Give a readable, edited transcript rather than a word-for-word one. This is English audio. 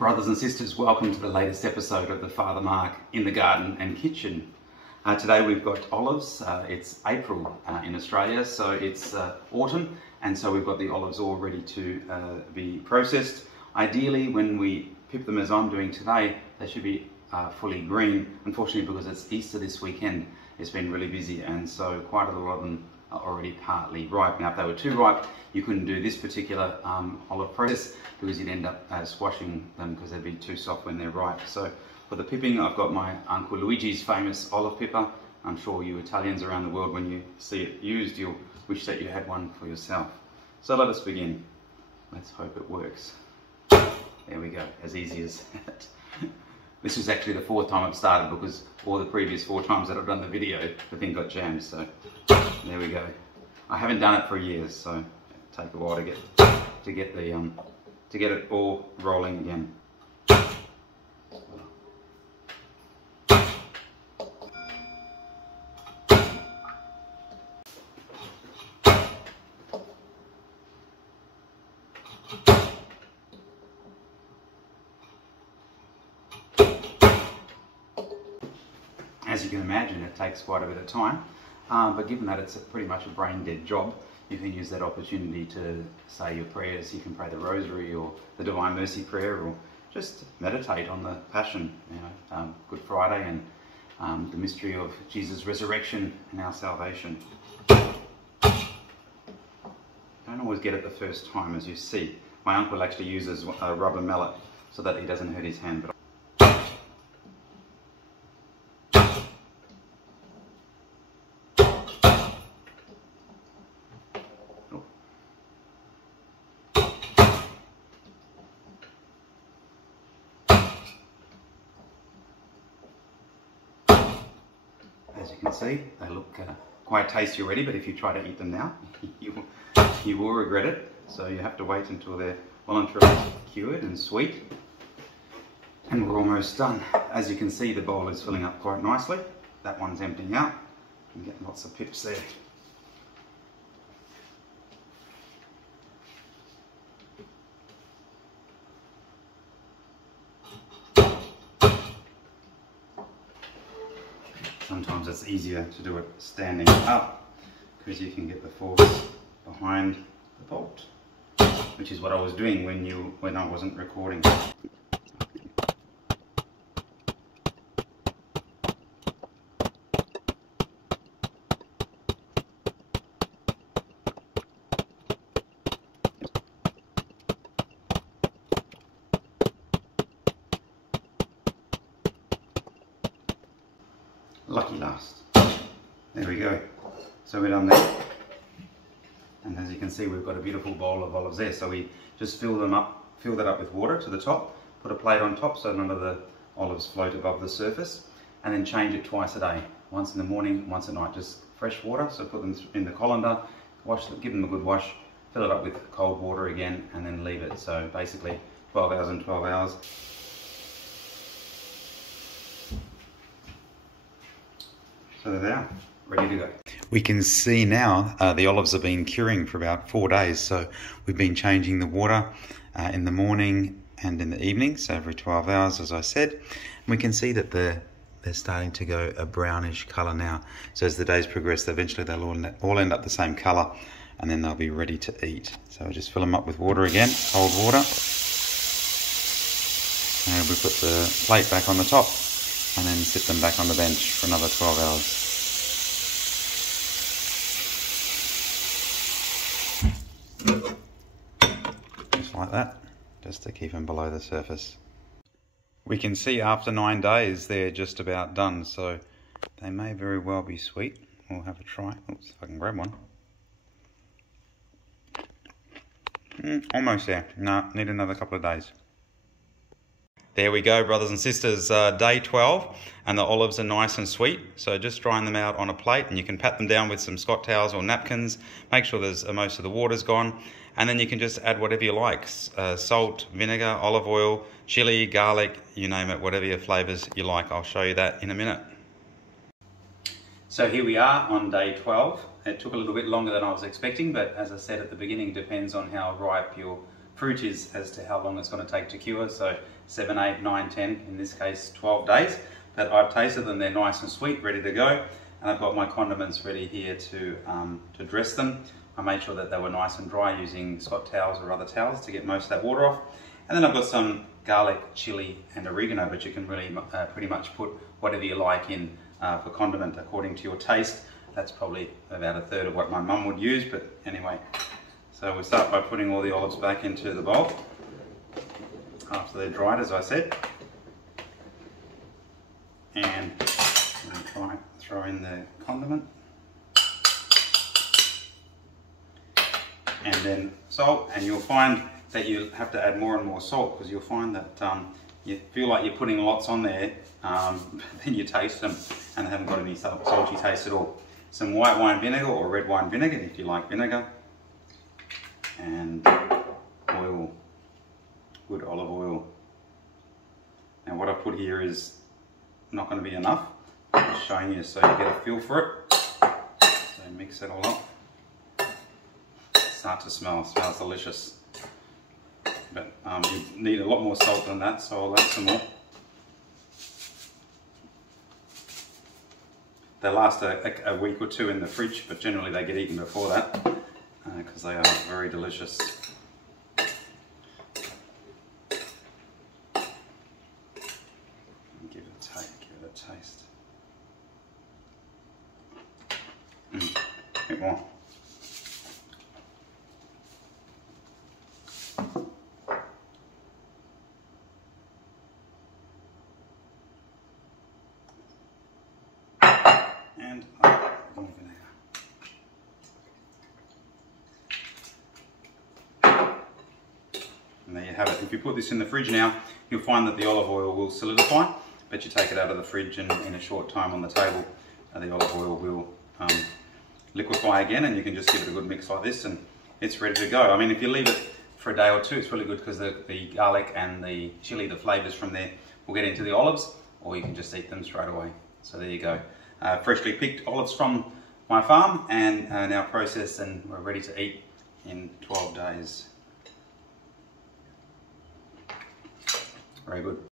Brothers and sisters, welcome to the latest episode of the Father Mark in the Garden and Kitchen. Today we've got olives. It's April in Australia, so it's autumn, and so we've got the olives all ready to be processed. Ideally, when we pip them as I'm doing today, they should be fully green. Unfortunately, because it's Easter this weekend, it's been really busy, and so quite a lot of them are already partly ripe. Now, if they were too ripe, you couldn't do this particular olive process because you'd end up squashing them because they'd be too soft when they're ripe. So for the pipping, I've got my Uncle Luigi's famous olive pipper. I'm sure you Italians around the world, when you see it used, you'll wish that you had one for yourself. So let us begin. Let's hope it works. There we go, as easy as that. This is actually the fourth time I've started because all the previous 4 times that I've done the video, the thing got jammed, so there we go. I haven't done it for years, so it'll take a while to get it all rolling again. As you can imagine, it takes quite a bit of time, but given that it's pretty much a brain-dead job, you can use that opportunity to say your prayers. You can pray the Rosary or the Divine Mercy Prayer, or just meditate on the Passion, Good Friday, and the mystery of Jesus' resurrection and our salvation. Don't always get it the first time, as you see. My uncle actually uses a rubber mallet so that he doesn't hurt his hand. But as you can see, they look quite tasty already, but if you try to eat them now, you will regret it. So you have to wait until they're well and truly cured and sweet. And we're almost done. As you can see, the bowl is filling up quite nicely. That one's emptying out. You get lots of pips there. Sometimes it's easier to do it standing up because you can get the forks behind the bolt, which is what I was doing when I wasn't recording. Lucky last. There we go. So we're done there. And as you can see, we've got a beautiful bowl of olives there. So we just fill that up with water to the top, put a plate on top so none of the olives float above the surface, and then change it twice a day. Once in the morning, once at night. Just fresh water, so put them in the colander, give them a good wash, fill it up with cold water again, and then leave it. So basically 12 hours and 12 hours. So there they are, ready to go. We can see now the olives have been curing for about 4 days. So we've been changing the water in the morning and in the evening, so every 12 hours, as I said. And we can see that they're starting to go a brownish colour now. So as the days progress, eventually they'll all end up the same colour, and then they'll be ready to eat. So we'll just fill them up with water again, cold water. And we put the plate back on the top, and then sit them back on the bench for another 12 hours. Just like that, just to keep them below the surface. We can see after 9 days they're just about done, so they may very well be sweet. We'll have a try. Oops, if I can grab one. Almost there. No, need another couple of days. There we go, brothers and sisters, day 12, and the olives are nice and sweet. So just drying them out on a plate, and you can pat them down with some Scott towels or napkins. Make sure there's most of the water's gone, and then you can just add whatever you like. Salt, vinegar, olive oil, chili, garlic, you name it, whatever your flavours you like. I'll show you that in a minute. So here we are on day 12. It took a little bit longer than I was expecting, but as I said at the beginning, it depends on how ripe your fruit is as to how long it's going to take to cure, so 7, 8, 9, 10, in this case 12 days. But I've tasted them, they're nice and sweet, ready to go. And I've got my condiments ready here to dress them. I made sure that they were nice and dry using Scott towels or other towels to get most of that water off. And then I've got some garlic, chili and oregano, but you can really pretty much put whatever you like in for condiment according to your taste. That's probably about a third of what my mum would use, but anyway. So we'll start by putting all the olives back into the bowl after they're dried, as I said. And we'll throw in the condiment. And then salt, and you'll find that you have to add more and more salt, because you'll find that you feel like you're putting lots on there, then you taste them and they haven't got any salty taste at all. Some white wine vinegar or red wine vinegar if you like vinegar, and oil, good olive oil. Now what I've put here is not going to be enough. I'm just showing you so you get a feel for it. So mix it all up. Start to smell, smells delicious. But you need a lot more salt than that, so I'll add some more. They last a week or two in the fridge, but generally they get eaten before that because they are very delicious. Give it a taste. A bit more. And there you have it. If you put this in the fridge now, you'll find that the olive oil will solidify, but you take it out of the fridge and in a short time on the table, the olive oil will liquefy again, and you can just give it a good mix like this and it's ready to go. I mean, if you leave it for a day or two, it's really good because the garlic and the chili, the flavours from there will get into the olives, or you can just eat them straight away. So there you go. Freshly picked olives from my farm, and now processed, and we're ready to eat in 12 days. Very good.